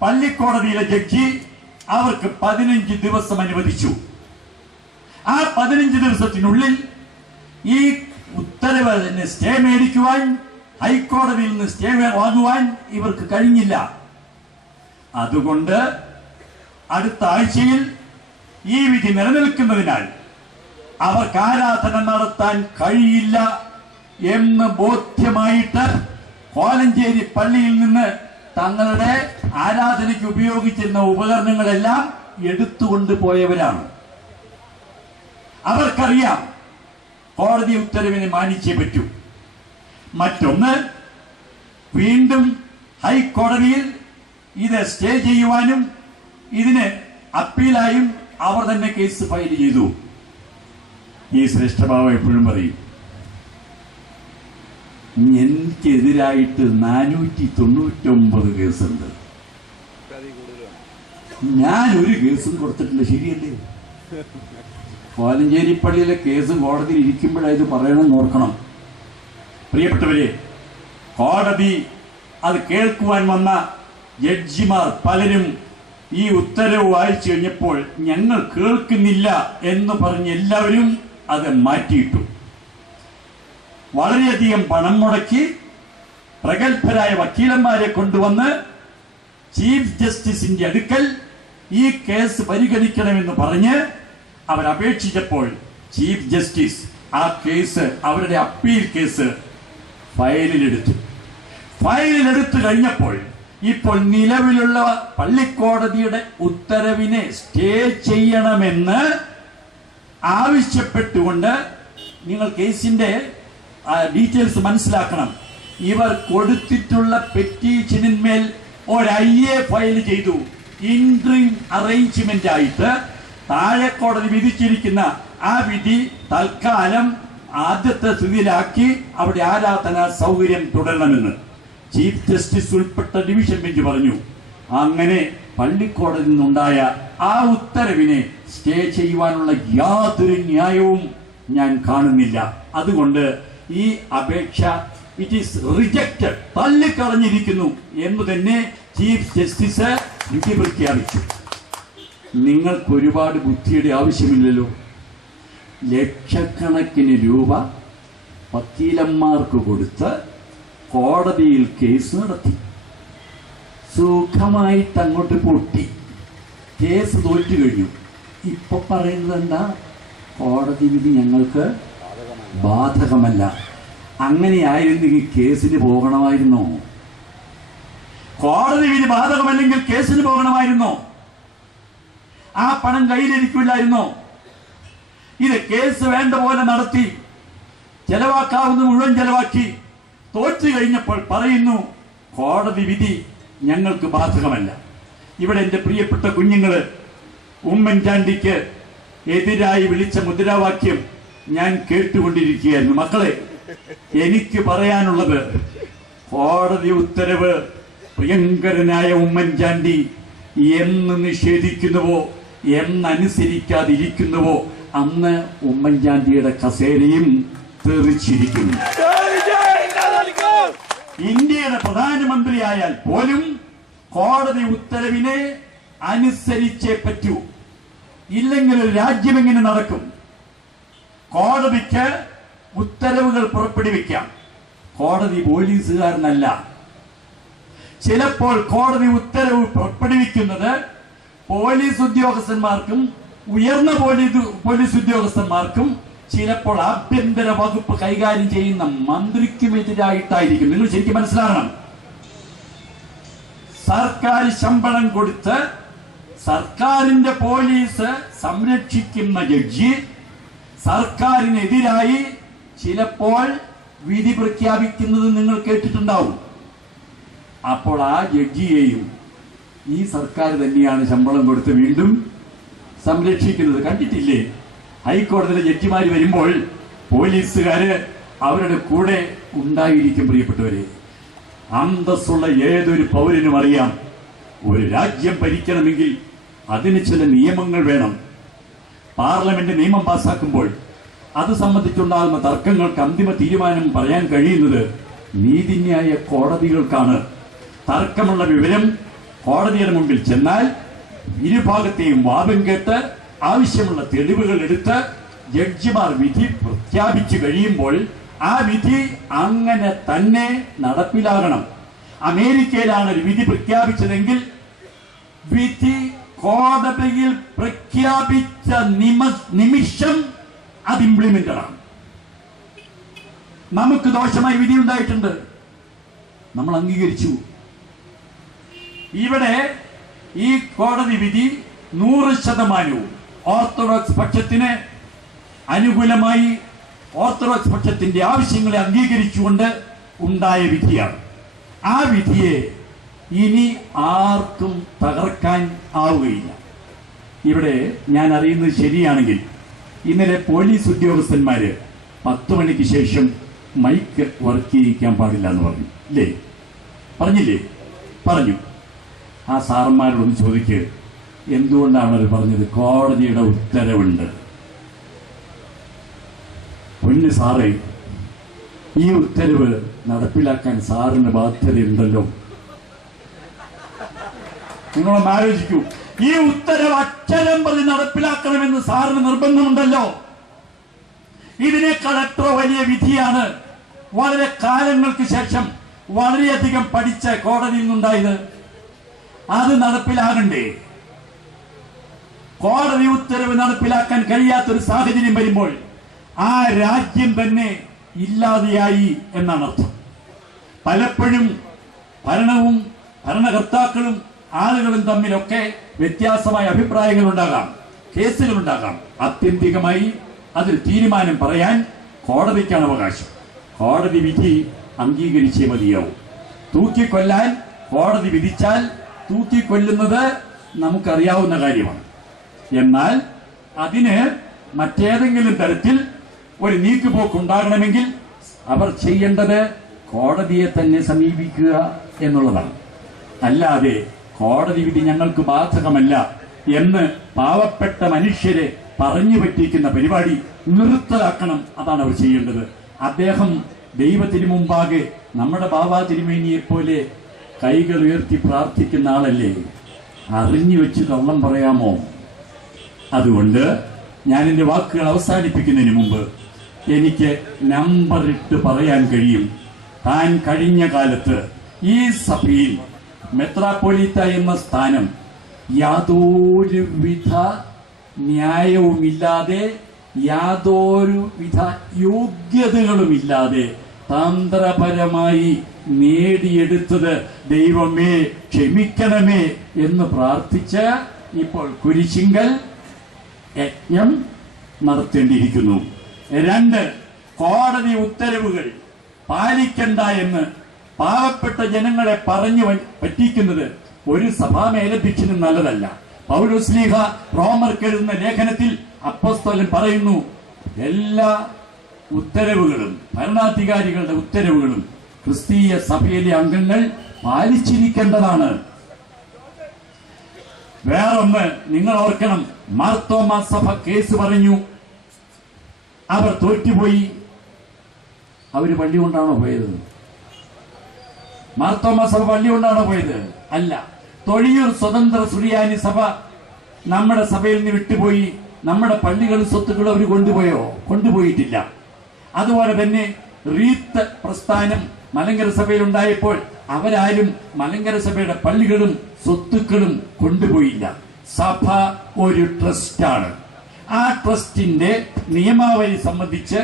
പള്ളിക്കോടതിയിലെ ജഡ്ജി അവർക്ക് 15 ദിവസം അനുവദിച്ചു. ആ 15 ദിവസത്തിനുള്ളിൽ ഈ ഉത്തരവ് സ്റ്റേ മേടിക്കുവാൻ, ഹൈക്കോടതിയിൽ നിന്ന് സ്റ്റേ വാങ്ങുവാൻ ഇവർക്ക് കഴിഞ്ഞില്ല. അതുകൊണ്ട് അടുത്ത ആഴ്ചയിൽ ഈ വിധി നിലനിൽക്കുന്നതിനാൽ അവർക്ക് ആരാധന നടത്താൻ കഴിയില്ല എന്ന് ബോധ്യമായിട്ട് കോലഞ്ചേരി പള്ളിയിൽ നിന്ന് തങ്ങളുടെ ആരാധനയ്ക്ക് ഉപയോഗിച്ചിരുന്ന ഉപകരണങ്ങളെല്ലാം എടുത്തുകൊണ്ട് പോയവരാണ്. അവർക്കറിയാം കോടതി ഉത്തരവിനെ മാനിച്ചേ പറ്റൂ. മറ്റൊന്ന്, വീണ്ടും ഹൈക്കോടതിയിൽ ഇത് സ്റ്റേ ചെയ്യുവാനും ഇതിന് അപ്പീലായും അവർ തന്നെ കേസ് ഫയൽ ചെയ്തു. ഈ ശ്രേഷ്ഠഭാവം എപ്പോഴും പറയും, എനിക്കെതിരായിട്ട് 499 കേസുണ്ട്, ഞാൻ ഒരു കേസും കൊടുത്തിട്ടില്ല. ശരിയല്ലേ? കോലഞ്ചേരി പള്ളിയിലെ കേസ് കോടതിയിൽ ഇരിക്കുമ്പോഴായത് പറയണമെന്ന് ഓർക്കണം. പ്രിയപ്പെട്ടവരെ, കോടതി അത് കേൾക്കുവാൻ വന്ന ജഡ്ജിമാർ പലരും ഈ ഉത്തരവ് വായിച്ചു കഴിഞ്ഞപ്പോൾ ഞങ്ങൾ കേൾക്കുന്നില്ല എന്ന് പറഞ്ഞ് എല്ലാവരും അത് മാറ്റിയിട്ടു. വളരെയധികം പണം മുടക്കി പ്രഗത്ഭരായ വക്കീലന്മാരെ കൊണ്ടുവന്ന് ചീഫ് ജസ്റ്റിസിന്റെ അടുക്കൽ ഈ കേസ് പരിഗണിക്കണമെന്ന് പറഞ്ഞ് അവരപേക്ഷിച്ചപ്പോൾ ചീഫ് ജസ്റ്റിസ് ആ കേസ്, അവരുടെ അപ്പീൽ കേസ് ഫയലിലെടുത്തു കഴിഞ്ഞപ്പോൾ ഇപ്പോൾ നിലവിലുള്ള പള്ളിക്കോടതിയുടെ ഉത്തരവിനെ സ്റ്റേ ചെയ്യണമെന്ന് ആവശ്യപ്പെട്ടുകൊണ്ട്, നിങ്ങൾ കേസിന്റെ ഡീറ്റെയിൽസ് മനസ്സിലാക്കണം, ഇവർ കൊടുത്തിട്ടുള്ള പെറ്റീഷനിന്മേൽ ഒരയ്യെ ഫയൽ ചെയ്തു. ഇൻട്രീം അറേഞ്ച്മെന്റ് ആയിട്ട് താഴെ കോടതി വിധിച്ചിരിക്കുന്ന ആ വിധി തൽക്കാലം ആദ്യത്തെ സ്ഥിതിയിലാക്കി അവിടെ ആരാധന സൗകര്യം തുടരണമെന്ന് ചീഫ് ജസ്റ്റിസ് ഉൾപ്പെട്ട ഡിവിഷൻ ബെഞ്ച് പറഞ്ഞു. അങ്ങനെ പള്ളിക്കോടതിയിൽ നിന്നുണ്ടായ ആ ഉത്തരവിനെ സ്റ്റേ ചെയ്യുവാനുള്ള യാതൊരു ന്യായവും ഞാൻ കാണുന്നില്ല. അതുകൊണ്ട് ഈ അപേക്ഷ ഇറ്റ് ഈസ് റിജക്റ്റഡ്, തള്ളിക്കളഞ്ഞിരിക്കുന്നു എന്ന് തന്നെ ചീഫ് ജസ്റ്റിസ് വിധി പ്രഖ്യാപിച്ചു. നിങ്ങൾക്ക് ഒരുപാട് ബുദ്ധിയുടെ ആവശ്യമില്ലല്ലോ. ലക്ഷക്കണക്കിന് രൂപ വക്കീലന്മാർക്ക് കൊടുത്ത് കോടതിയിൽ കേസ് നടത്തി, സുഖമായിട്ട് അങ്ങോട്ട് പൊട്ടി, കേസ് തോറ്റു കഴിഞ്ഞു. ഇപ്പൊ പറയുന്നത് എന്താ? കോടതി വിധി ഞങ്ങൾക്ക് ബാധകമല്ല. അങ്ങനെയായിരുന്നെങ്കിൽ കേസിന് പോകണമായിരുന്നോ? കോടതി വിധി ബാധകമല്ലെങ്കിൽ കേസിന് പോകണമായിരുന്നോ? ആ പണം കയ്യിലിരിക്കില്ലായിരുന്നോ? ഇത് കേസ് വേണ്ട പോലെ നടത്തി, ചെലവാക്കാവുന്ന മുഴുവൻ ചെലവാക്കി, തോറ്റു കഴിഞ്ഞപ്പോൾ പറയുന്നു കോടതി വിധി ഞങ്ങൾക്ക് ബാധകമല്ല. ഇവിടെ എന്റെ പ്രിയപ്പെട്ട കുഞ്ഞുങ്ങള് ഉമ്മൻചാണ്ടിക്ക് എതിരായി വിളിച്ച മുദ്രാവാക്യം ഞാൻ കേട്ടുകൊണ്ടിരിക്കുകയായിരുന്നു. മക്കളെ, എനിക്ക് പറയാനുള്ളത്, കോടതി ഉത്തരവ് പ്രിയങ്കരനായ ഉമ്മൻചാണ്ടി എന്ന് നിഷേധിക്കുന്നുവോ, എന്നനുസരിക്കാതിരിക്കുന്നുവോ, അന്ന് ഉമ്മൻചാണ്ടിയുടെ കസേരയും തെറിച്ചിരിക്കുന്നു. ഇന്ത്യയുടെ പ്രധാനമന്ത്രിയായാൽ പോലും കോടതി ഉത്തരവിനെ അനുസരിച്ചേ പറ്റൂ. ഇല്ലെങ്കിൽ രാജ്യം എങ്ങനെ നടക്കും? കോടതിക്ക് ഉത്തരവുകൾ പുറപ്പെടുവിക്കാം. കോടതി പോലീസുകാരനല്ല. ചിലപ്പോൾ കോടതി ഉത്തരവ് പുറപ്പെടുവിക്കുന്നത് പോലീസ് ഉദ്യോഗസ്ഥന്മാർക്കും ഉയർന്ന പോലീസ് ഉദ്യോഗസ്ഥന്മാർക്കും ചിലപ്പോൾ ആഭ്യന്തര വകുപ്പ് കൈകാര്യം ചെയ്യുന്ന മന്ത്രിക്കുമെതിരായിട്ടായിരിക്കും. നിങ്ങൾ ശരിക്കും മനസ്സിലാക്കണം. സർക്കാർ ശമ്പളം കൊടുത്ത് സർക്കാരിന്റെ പോലീസ് സംരക്ഷിക്കുന്ന ജഡ്ജി സർക്കാരിനെതിരായി ചിലപ്പോൾ വിധി പ്രഖ്യാപിക്കുന്നത് നിങ്ങൾ കേട്ടിട്ടുണ്ടാവും. അപ്പോൾ ആ ജഡ്ജിയെയും ഈ സർക്കാർ തന്നെയാണ് ശമ്പളം കൊടുത്ത് വീണ്ടും സംരക്ഷിക്കുന്നത്. കണ്ടിട്ടില്ലേ ഹൈക്കോടതിയിലെ ജഡ്ജിമാര് വരുമ്പോൾ പോലീസുകാര് അവരുടെ കൂടെ ഉണ്ടായിരിക്കും. പ്രിയപ്പെട്ടവരെ, അന്തസ്സുള്ള ഏതൊരു പൗരനും അറിയാം, ഒരു രാജ്യം ഭരിക്കണമെങ്കിൽ അതിന് ചില നിയമങ്ങൾ വേണം. പാർലമെന്റ് നിയമം പാസാക്കുമ്പോൾ അത് സംബന്ധിച്ചുണ്ടാകുന്ന തർക്കങ്ങൾക്ക് അന്തിമ തീരുമാനം പറയാൻ കഴിയുന്നത് നീതിന്യായ കോടതികൾക്കാണ്. തർക്കമുള്ള വിവരം കോടതിയുടെ മുമ്പിൽ ചെന്നാൽ ഇരുഭാഗത്തെയും വാദം കേട്ട് ആവശ്യമുള്ള തെളിവുകൾ എടുത്ത് ജഡ്ജിമാർ വിധി പ്രഖ്യാപിച്ചു കഴിയുമ്പോൾ ആ വിധി അങ്ങനെ തന്നെ നടപ്പിലാകണം. അമേരിക്കയിലാണ് ഒരു വിധി പ്രഖ്യാപിച്ചതെങ്കിൽ വിധി കോടതിയിൽ പ്രഖ്യാപിച്ച നിമിഷം അത് ഇംപ്ലിമെന്റഡ് ആണ്. നമുക്ക് ദോഷമായ വിധി ഉണ്ടായിട്ടുണ്ട്, നമ്മൾ അംഗീകരിച്ചു. ഇവിടെ ഈ കോടതി വിധി 100% ഓർത്തഡോക്സ് പക്ഷത്തിന് അനുകൂലമായി ഓർത്തഡോക്സ് പക്ഷത്തിന്റെ ആവശ്യങ്ങളെ അംഗീകരിച്ചുകൊണ്ട് ഉണ്ടായ വിധിയാണ്. ആ വിധിയെ ഇനി ആർക്കും തകർക്കാൻ ആവുകയില്ല. ഇവിടെ ഞാൻ അറിയുന്നത് ശരിയാണെങ്കിൽ ഇന്നലെ പോലീസ് ഉദ്യോഗസ്ഥന്മാര് 10 മണിക്ക് ശേഷം മൈക്ക് വർക്ക് ചെയ്യിക്കാൻ പാടില്ല എന്ന് പറഞ്ഞു. ഇല്ലേ? പറഞ്ഞില്ലേ? പറഞ്ഞു. ആ സാറന്മാരോടൊന്ന് ചോദിക്ക്, എന്തുകൊണ്ടാണ് അവർ പറഞ്ഞത്? കോടതിയുടെ ഉത്തരവുണ്ട്. പൊന്നു സാറേ, ഈ ഉത്തരവ് നടപ്പിലാക്കാൻ സാറിന് ബാധ്യതയുണ്ടല്ലോ. നിങ്ങളൊന്ന് ആലോചിക്കൂ, ഈ ഉത്തരവ് അക്ഷരം പ്രതി നടപ്പിലാക്കണമെന്ന് സാറിന് നിർബന്ധമുണ്ടല്ലോ. ഇതിനേക്കാൾ എത്ര വലിയ വിധിയാണ് വളരെ കാലങ്ങൾക്ക് ശേഷം വളരെയധികം പഠിച്ച കോടതിയിൽ നിന്നുണ്ടായത്? അത് നടപ്പിലാകണ്ടേ? കോടതി ഉത്തരവ് നടപ്പിലാക്കാൻ കഴിയാത്തൊരു സാഹചര്യം വരുമ്പോൾ ആ രാജ്യം തന്നെ ഇല്ലാതെയായി എന്നാണ് അർത്ഥം. പലപ്പോഴും ഭരണവും ഭരണകർത്താക്കളും ആളുകളും തമ്മിലൊക്കെ വ്യത്യാസമായ അഭിപ്രായങ്ങൾ ഉണ്ടാകാം, കേസുകൾ ഉണ്ടാകാം. ആത്യന്തികമായി അതിൽ തീരുമാനം പറയാൻ കോടതിക്കാണ് അവകാശം. കോടതി വിധി അംഗീകരിച്ചേ മതിയാവും. തൂക്കിക്കൊല്ലാൻ കോടതി വിധിച്ചാൽ തൂക്കിക്കൊല്ലുന്നത് നമുക്കറിയാവുന്ന കാര്യമാണ്. എന്നാൽ അതിന് മറ്റേതെങ്കിലും തരത്തിൽ ഒരു നീക്കുപോക്കുണ്ടാകണമെങ്കിൽ അവർ ചെയ്യേണ്ടത് കോടതിയെ തന്നെ സമീപിക്കുക എന്നുള്ളതാണ്. അല്ലാതെ കോടതി വിധി ഞങ്ങൾക്ക് ബാധകമല്ല എന്ന് പാവപ്പെട്ട മനുഷ്യരെ പറഞ്ഞു പറ്റിക്കുന്ന പരിപാടി നിർത്തലാക്കണം. അതാണ് അവർ ചെയ്യേണ്ടത്. അദ്ദേഹം ദൈവത്തിന് മുമ്പാകെ നമ്മുടെ ബാബാ തിരുമേനിയെ പോലെ കൈകൾ ഉയർത്തി പ്രാർത്ഥിക്കുന്ന ആളല്ലേ? അറിഞ്ഞു വെച്ച് കള്ളം പറയാമോ? അതുകൊണ്ട് ഞാൻ എന്റെ വാക്കുകൾ അവസാനിപ്പിക്കുന്നതിന് മുമ്പ് എനിക്ക് നമ്പറിട്ട് പറയാൻ കഴിയും. താൻ കഴിഞ്ഞ കാലത്ത് ഈ സഭയിൽ മെത്രാപ്പൊലീത്ത എന്ന സ്ഥാനം യാതൊരുവിധ ന്യായവുമില്ലാതെ യാതൊരുവിധ യോഗ്യതകളുമില്ലാതെ തന്ത്രപരമായി നേടിയെടുത്തത് ദൈവമേ ക്ഷമിക്കണമേ എന്ന് പ്രാർത്ഥിച്ച് ഇപ്പോൾ കുരിശിങ്കൽ യജ്ഞം നടത്തേണ്ടിയിരിക്കുന്നു. 2, കോടതി ഉത്തരവുകൾ പാലിക്കണ്ട എന്ന് പാവപ്പെട്ട ജനങ്ങളെ പറഞ്ഞു പറ്റിക്കുന്നത് ഒരു സഭാ മേലധ്യക്ഷനും നല്ലതല്ല. പൗലോസ്ലീഹ റോമർക്ക് എഴുതുന്ന ലേഖനത്തിൽ അപ്പോസ്തലൻ പറയുന്നു, എല്ലാ ഉത്തരവുകളും ഭരണാധികാരികളുടെ ഉത്തരവുകളും ക്രിസ്തീയ സഭയിലെ അംഗങ്ങൾ പാലിച്ചിരിക്കേണ്ടതാണ്. വേറൊന്ന് നിങ്ങൾ ഓർക്കണം, മാർത്തോമാ സഭ കേസ് പറഞ്ഞു, അവർ തോറ്റുപോയി. അവര് പള്ളി കൊണ്ടാണോ പോയത്? മാർത്തോമാ സഭ പള്ളി കൊണ്ടാണോ പോയത്? അല്ല. തൊഴിയൂർ സ്വതന്ത്ര സുറിയാനി സഭ നമ്മുടെ സഭയിൽ നിന്ന് വിട്ടുപോയി. നമ്മുടെ പള്ളികളും സ്വത്തുക്കളും അവർ കൊണ്ടുപോയോ? കൊണ്ടുപോയിട്ടില്ല. അതുപോലെ തന്നെ റീത്ത് പ്രസ്ഥാനം മലങ്കര സഭയിൽ ഉണ്ടായപ്പോൾ അവരാരും മലങ്കര സഭയുടെ പള്ളികളും സ്വത്തുക്കളും കൊണ്ടുപോയില്ല. സഭ ഒരു ട്രസ്റ്റാണ്. ആ ട്രസ്റ്റിന്റെ നിയമാവലി സംബന്ധിച്ച്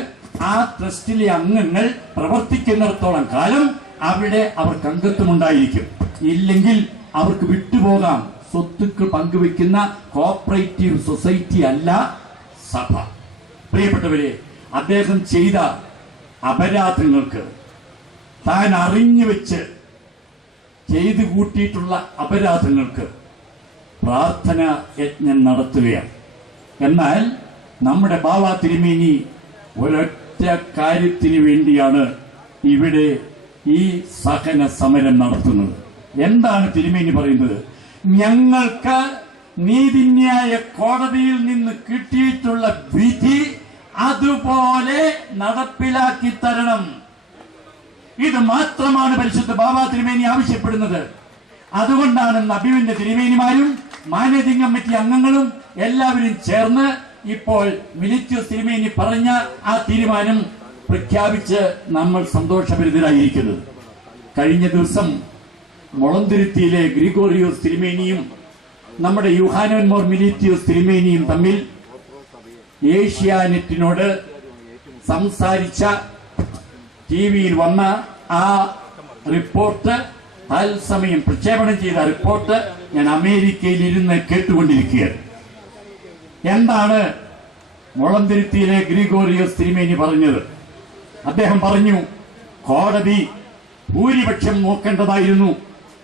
ആ ട്രസ്റ്റിലെ അംഗങ്ങൾ പ്രവർത്തിക്കുന്നിടത്തോളം കാലം അവിടെ അവർക്ക് അംഗത്വം ഉണ്ടായിരിക്കും. ഇല്ലെങ്കിൽ അവർക്ക് വിട്ടുപോകാം. സ്വത്തുക്കൾ പങ്കുവെക്കുന്ന കോപ്പറേറ്റീവ് സൊസൈറ്റി അല്ല സഭ. പ്രിയപ്പെട്ടവരെ, അദ്ദേഹം ചെയ്ത അപരാധങ്ങൾക്ക് താൻ അറിഞ്ഞു വെച്ച് ചെയ്തു കൂട്ടിയിട്ടുള്ള അപരാധങ്ങൾക്ക് പ്രാർത്ഥന യജ്ഞം നടത്തുകയാണ്. എന്നാൽ നമ്മുടെ ബാവ തിരുമേനി ഒരൊറ്റ കാര്യത്തിന് വേണ്ടിയാണ് ഇവിടെ ഈ സഹന സമരം നടത്തുന്നത്. എന്താണ് തിരുമേനി പറയുന്നത്? ഞങ്ങൾക്ക് നീതിന്യായ കോടതിയിൽ നിന്ന് കിട്ടിയിട്ടുള്ള വിധി അതുപോലെ നടപ്പിലാക്കി തരണം. ഇത് മാത്രമാണ് പരിശുദ്ധ ബാബ തിരുമേനി ആവശ്യപ്പെടുന്നത്. അതുകൊണ്ടാണ് നബിവിന്റെ തിരുമേനിമാരും മാനേജിംഗ് കമ്മിറ്റി അംഗങ്ങളും എല്ലാവരും ചേർന്ന് ഇപ്പോൾ മിലിറ്റിയോസ് തിരുമേനി പറഞ്ഞ ആ തീരുമാനം പ്രഖ്യാപിച്ച് നമ്മൾ സന്തോഷഭരിതരായിരിക്കുന്നത്. കഴിഞ്ഞ ദിവസം മുളന്തുരുത്തിയിലെ ഗ്രിഗോറിയോസ് തിരുമേനിയും നമ്മുടെ യൂഹാനോൻ മോർ മിലിറ്റിയോസ് തിരുമേനിയും തമ്മിൽ ഏഷ്യാനെറ്റിനോട് സംസാരിച്ച ടിവിയിൽ വന്ന ആ റിപ്പോർട്ട്, തത്സമയം പ്രക്ഷേപണം ചെയ്ത റിപ്പോർട്ട് ഞാൻ അമേരിക്കയിൽ ഇരുന്ന് കേട്ടുകൊണ്ടിരിക്കുകയാണ്. എന്താണ് മുളന്തുരുത്തിയിലെ ഗ്രിഗോറിയോസ് തിരുമേനി പറഞ്ഞത്? അദ്ദേഹം പറഞ്ഞു, കോടതി ഭൂരിപക്ഷം നോക്കേണ്ടതായിരുന്നു,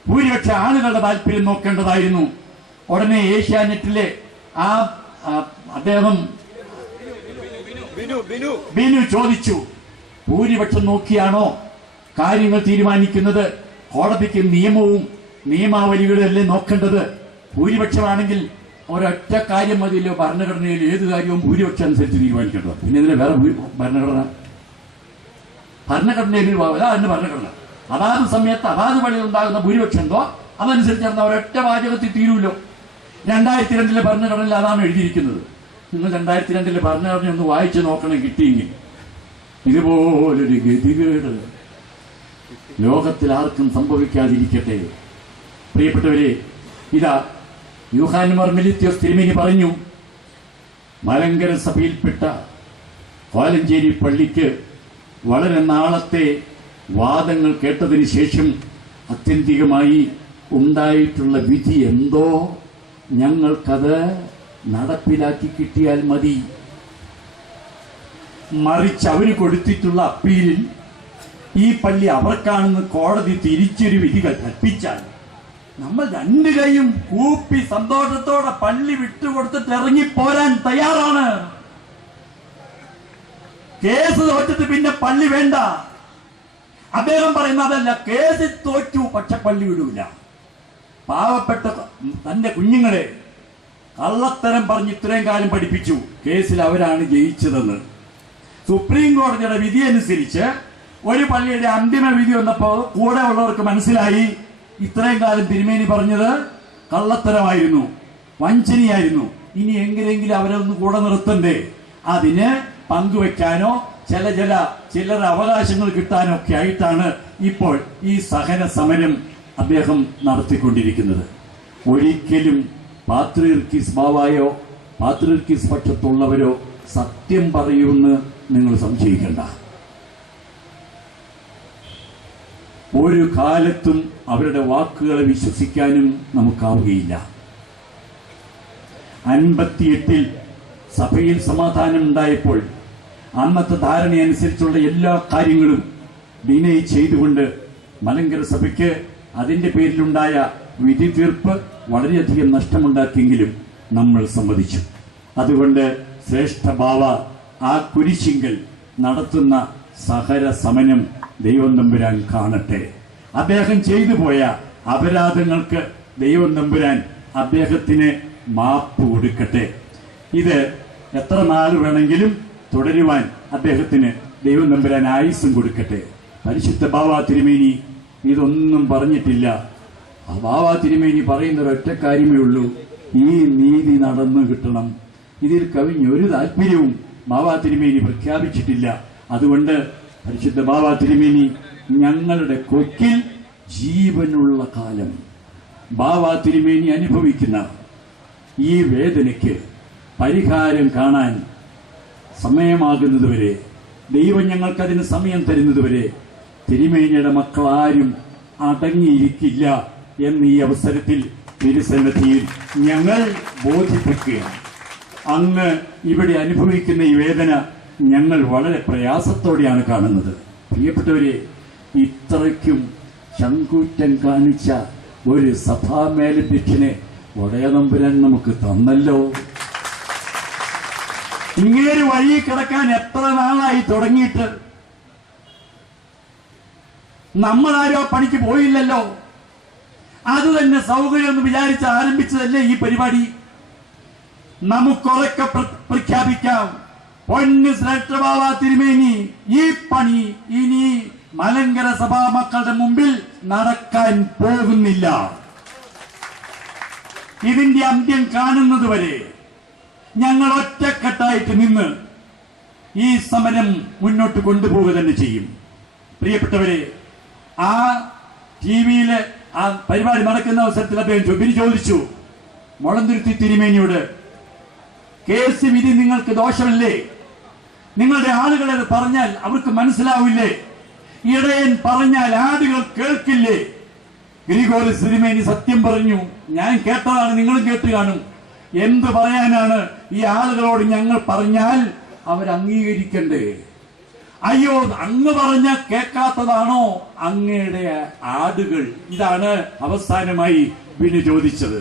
ഭൂരിപക്ഷ ആളുകളുടെ താല്പര്യം നോക്കേണ്ടതായിരുന്നു. ഉടനെ ഏഷ്യാനെറ്റിലെ അദ്ദേഹം ബിനു ചോദിച്ചു, ഭൂരിപക്ഷം നോക്കിയാണോ കാര്യങ്ങൾ തീരുമാനിക്കുന്നത്? കോടതിക്ക് നിയമവും നിയമാവലികളും അല്ലേ നോക്കേണ്ടത്? ഭൂരിപക്ഷമാണെങ്കിൽ ഒരൊറ്റ കാര്യം മതിയല്ലോ, ഭരണഘടനയിൽ ഏത് കാര്യവും ഭൂരിപക്ഷം അനുസരിച്ച് തീരുമാനിക്കേണ്ടത്. പിന്നെ ഇതിലെ വേറെ ഭരണഘടനയിൽ അതാണ് ഭരണഘടന. അതാത് സമയത്ത് അതാത് വഴിയിൽ ഉണ്ടാകുന്ന ഭൂരിപക്ഷം എന്തോ അതനുസരിച്ച് ഒരൊറ്റ വാചകത്തിൽ തീരുമല്ലോ. 2002 ഭരണഘടനയിൽ അതാണ് എഴുതിയിരിക്കുന്നത്. നിങ്ങൾ 2002 ഭരണഘടന ഒന്ന് വായിച്ചു നോക്കണം, കിട്ടിയെങ്കിൽ. ഇതുപോലൊരു ഗതികേട് ലോകത്തിൽ ആർക്കും സംഭവിക്കാതിരിക്കട്ടെ. പ്രിയപ്പെട്ടവരെ, ഇതാ യൂഹാനോൻ മോർ മിലിറ്റിയോസ് തിരുമേനി പറഞ്ഞു, മലങ്കര സഭയിൽപ്പെട്ട കോലഞ്ചേരി പള്ളിക്ക് വളരെ നാളത്തെ വാദങ്ങൾ കേട്ടതിന് ശേഷം ആത്യന്തികമായി ഉണ്ടായിട്ടുള്ള വിധി എന്തോ, ഞങ്ങൾക്കത് നടപ്പിലാക്കി കിട്ടിയാൽ മതി. മറിച്ച് അവര് കൊടുത്തിട്ടുള്ള അപ്പീലിൽ ഈ പള്ളി അവർക്കാണെന്ന് കോടതി തിരിച്ചൊരു വിധി കൽപ്പിച്ചാൽ നമ്മൾ രണ്ടു കൈയും കൂപ്പി സന്തോഷത്തോടെ പള്ളി വിട്ടുകൊടുത്തിട്ട് ഇറങ്ങിപ്പോരാൻ തയ്യാറാണ്. കേസ് തോറ്റിട്ട് പിന്നെ പള്ളി വേണ്ട. അദ്ദേഹം പറയുന്ന അതല്ല, കേസിൽ തോറ്റു പക്ഷെ പള്ളി വിടൂല. പാവപ്പെട്ട തന്റെ കുഞ്ഞുങ്ങളെ കള്ളത്തരം പറഞ്ഞ് ഇത്രയും കാലം പഠിപ്പിച്ചു, കേസിൽ അവരാണ് ജയിച്ചതെന്ന്. സുപ്രീം കോടതിയുടെ വിധി അനുസരിച്ച് ഒരു പള്ളിയുടെ അന്തിമ വിധി വന്നപ്പോൾ കൂടെ ഉള്ളവർക്ക് മനസ്സിലായി ഇത്രയും കാലം തിരുമേനി പറഞ്ഞത് കള്ളത്തരമായിരുന്നു, വഞ്ചനയായിരുന്നു. ഇനി എങ്ങനെയെങ്കിലും അവരൊന്ന് കൂടെ നിർത്തണ്ടേ? അതിന് പങ്കുവെക്കാനോ ചിലർ അവകാശങ്ങൾ കിട്ടാനോ ഒക്കെ ആയിട്ടാണ് ഇപ്പോൾ ഈ സഹന സമരം അദ്ദേഹം നടത്തിക്കൊണ്ടിരിക്കുന്നത്. ഒരിക്കലും പാത്രീർക്കീസ് ബാവായോ പാത്രീർക്കീസ് പക്ഷത്തുള്ളവരോ സത്യം പറയുമെന്ന് നിങ്ങൾ സംശയിക്കണ്ട. ഒരു കാലത്തും അവരുടെ വാക്കുകളെ വിശ്വസിക്കാനും നമുക്കാവുകയില്ല. 58 സഭയിൽ സമാധാനം ഉണ്ടായപ്പോൾ അന്നത്തെ ധാരണയനുസരിച്ചുള്ള എല്ലാ കാര്യങ്ങളും ഡിനൈ ചെയ്തുകൊണ്ട് മലങ്കര സഭയ്ക്ക് അതിന്റെ പേരിലുണ്ടായ വിധി തീർപ്പ് വളരെയധികം നഷ്ടമുണ്ടാക്കിയെങ്കിലും നമ്മൾ സമ്മതിച്ചു. അതുകൊണ്ട് ശ്രേഷ്ഠ ബാവ ആ കുരിശിങ്കൽ നടത്തുന്ന സഹന സമരം ദൈവം തമ്പുരാൻ കാണട്ടെ. അദ്ദേഹം ചെയ്തു പോയ അപരാധങ്ങൾക്ക് ദൈവം തമ്പുരാൻ അദ്ദേഹത്തിന് മാപ്പ് കൊടുക്കട്ടെ. ഇത് എത്ര നാൾ വേണമെങ്കിലും തുടരുവാൻ അദ്ദേഹത്തിന് ദൈവം തമ്പുരാൻ ആയുസ്സും കൊടുക്കട്ടെ. പരിശുദ്ധ ബാവ തിരുമേനി ഇതൊന്നും പറഞ്ഞിട്ടില്ല. ആ ബാവ തിരുമേനി പറയുന്ന ഒരൊറ്റ കാര്യമേ ഉള്ളൂ, ഈ നീതി നടന്നു കിട്ടണം. ഇതിൽ കവിഞ്ഞൊരു താല്പര്യവും ബാവ തിരുമേനി പ്രഖ്യാപിച്ചിട്ടില്ല. അതുകൊണ്ട് പരിശുദ്ധ ബാവ തിരുമേനി ഞങ്ങളുടെ കൊക്കിൽ ജീവനുള്ള കാലം ബാവ തിരുമേനി അനുഭവിക്കുന്ന ഈ വേദനയ്ക്ക് പരിഹാരം കാണാൻ സമയമാകുന്നതുവരെ, ദൈവം ഞങ്ങൾക്കതിന് സമയം തരുന്നതുവരെ തിരുമേനിയുടെ മക്കളാരും അടങ്ങിയിരിക്കില്ല എന്ന് ഈ അവസരത്തിൽ തിരുസന്നിധിയിൽ ഞങ്ങൾ ബോധിപ്പിക്കുകയാണ്. അങ്ങ് ഇവിടെ അനുഭവിക്കുന്ന ഈ വേദന ഞങ്ങൾ വളരെ പ്രയാസത്തോടെയാണ് കാണുന്നത്. പ്രിയപ്പെട്ടവരെ, ഇത്രയ്ക്കും ചങ്കൂറ്റം കാണിച്ച ഒരു സഭാ മേലധ്യക്ഷനെ ഒടയനമ്പുരാൻ നമുക്ക് തന്നല്ലോ. ഇങ്ങേര് വഴി കിടക്കാൻ എത്ര നാളായി തുടങ്ങിയിട്ട്? നമ്മളാരോ പണിക്ക് പോയില്ലല്ലോ. അത് തന്നെ സൗകര്യം എന്ന് വിചാരിച്ച് ആരംഭിച്ചതല്ലേ ഈ പരിപാടി. നമുക്കൊറക്കെ പ്രഖ്യാപിക്കാം, പൊന്നു ശ്രേഷ്ഠബാവ തിരുമേനി, ഈ പണി ഇനി മലങ്കര സഭാ മക്കളുടെ മുമ്പിൽ നടക്കാൻ പോകുന്നില്ല. ഇതിന്റെ അന്ത്യം കാണുന്നത് വരെ ഞങ്ങൾ ഒറ്റക്കെട്ടായിട്ട് നിന്ന് ഈ സമരം മുന്നോട്ട് കൊണ്ടുപോവുക തന്നെ ചെയ്യും. പ്രിയപ്പെട്ടവരെ, ആ ടിവിയിലെ ആ പരിപാടി നടക്കുന്ന അവസരത്തിൽ അദ്ദേഹം ചോദിച്ചു, മുളന്തുരുത്തി തിരുമേനിയോട്, കേസ് വിധി നിങ്ങൾക്ക് ദോഷമല്ലേ? നിങ്ങളുടെ ആളുകളെ പറഞ്ഞാൽ അവർക്ക് മനസ്സിലാവില്ലേ? ഇടയൻ പറഞ്ഞാൽ ആടുകൾ കേൾക്കില്ലേ? ഗ്രിഗോറിയോസ് തിരുമേനി സത്യം പറഞ്ഞു. ഞാൻ കേട്ടതാണ്, നിങ്ങളും കേട്ട് കാണും. എന്ത് പറയാനാണ്? ഈ ആളുകളോട് ഞങ്ങൾ പറഞ്ഞാൽ അവർ അംഗീകരിക്കണ്ടേ? അയ്യോ, അങ്ങ് പറഞ്ഞ കേൾക്കാത്തതാണോ അങ്ങയുടെ ആടുകൾ? ഇതാണ് അവസാനമായി വിനു ചോദിച്ചത്.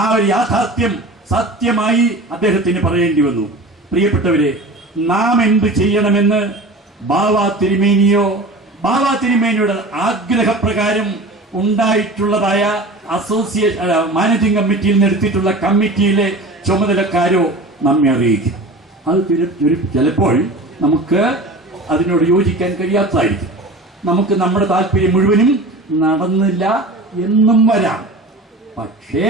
ആ ഒരു യാഥാർത്ഥ്യം സത്യമായി അദ്ദേഹത്തിന് പറയേണ്ടി വന്നു. പ്രിയപ്പെട്ടവരെ, നാം എന്ത് ചെയ്യണമെന്ന് ബാവാ തിരുമേനിയുടെ ആഗ്രഹപ്രകാരം ഉണ്ടായിട്ടുള്ളതായ അസോസിയേഷൻ മാനേജിംഗ് കമ്മിറ്റിയിൽ നിന്ന് എടുത്തിട്ടുള്ള കമ്മിറ്റിയിലെ ചുമതലക്കാരോ നമ്മെ അറിയിക്കും. അത് ചിലപ്പോൾ നമുക്ക് അതിനോട് യോജിക്കാൻ കഴിയാത്തതായിരിക്കും. നമുക്ക് നമ്മുടെ താല്പര്യം മുഴുവനും നടന്നില്ല എന്നും വരാം. പക്ഷേ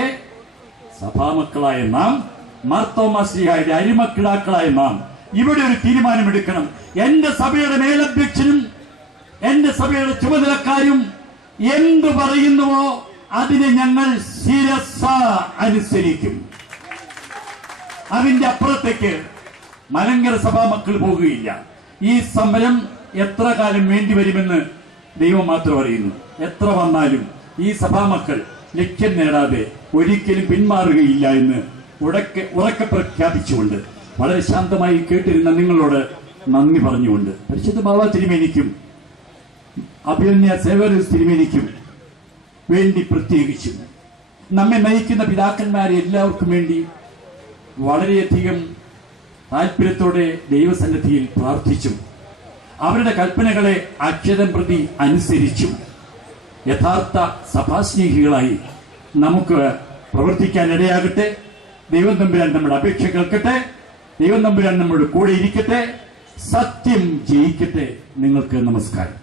സഭാമക്കളായ നാം, മാർത്തോമാ ശ്ലീഹായുടെ അരിമക്കിടാക്കളായ നാം ഇവിടെ ഒരു തീരുമാനമെടുക്കണം. എന്റെ സഭയുടെ മേലധ്യക്ഷനും എന്റെ സഭയുടെ ചുമതലക്കാരും എന്തു പറയുന്നുവോ അതിനെ ഞങ്ങൾ ശിരസ അനുസരിക്കും. അതിന്റെ അപ്പുറത്തേക്ക് മലങ്കര സഭാ മക്കൾ പോകുകയില്ല. ഈ സമരം എത്ര കാലം വേണ്ടിവരുമെന്ന് ദൈവം മാത്രം അറിയുന്നു. എത്ര വന്നാലും ഈ സഭാമക്കൾ ലക്ഷ്യം നേടാതെ ഒരിക്കലും പിന്മാറുകയില്ല എന്ന് ഉറക്കെ പ്രഖ്യാപിച്ചുകൊണ്ട് വളരെ ശാന്തമായി കേട്ടിരുന്ന നിങ്ങളോട് നന്ദി പറഞ്ഞുകൊണ്ട് പരിശുദ്ധ ബാവാ തിരുമേനിക്കും അഭിനന്ദ സേവ്യറിയോസ് തിരുമേനിക്കും വേണ്ടി പ്രത്യേകിച്ചും നമ്മെ നയിക്കുന്ന പിതാക്കന്മാരെ എല്ലാവർക്കും വേണ്ടി വളരെയധികം താല്പര്യത്തോടെ ദൈവസന്നിധിയിൽ പ്രാർത്ഥിച്ചും അവരുടെ കൽപ്പനകളെ അക്ഷരം പ്രതി അനുസരിച്ചും യഥാർത്ഥ സഭാസ്നേഹികളായി നമുക്ക് പ്രവർത്തിക്കാൻ ഇടയാകട്ടെ. ദൈവം തമ്പുരാൻ നമ്മുടെ അപേക്ഷ കേൾക്കട്ടെ. ദൈവം തമ്പുരാൻ നമ്മുടെ കൂടെ ഇരിക്കട്ടെ. സത്യം ജയിക്കട്ടെ. നിങ്ങൾക്ക് നമസ്കാരം.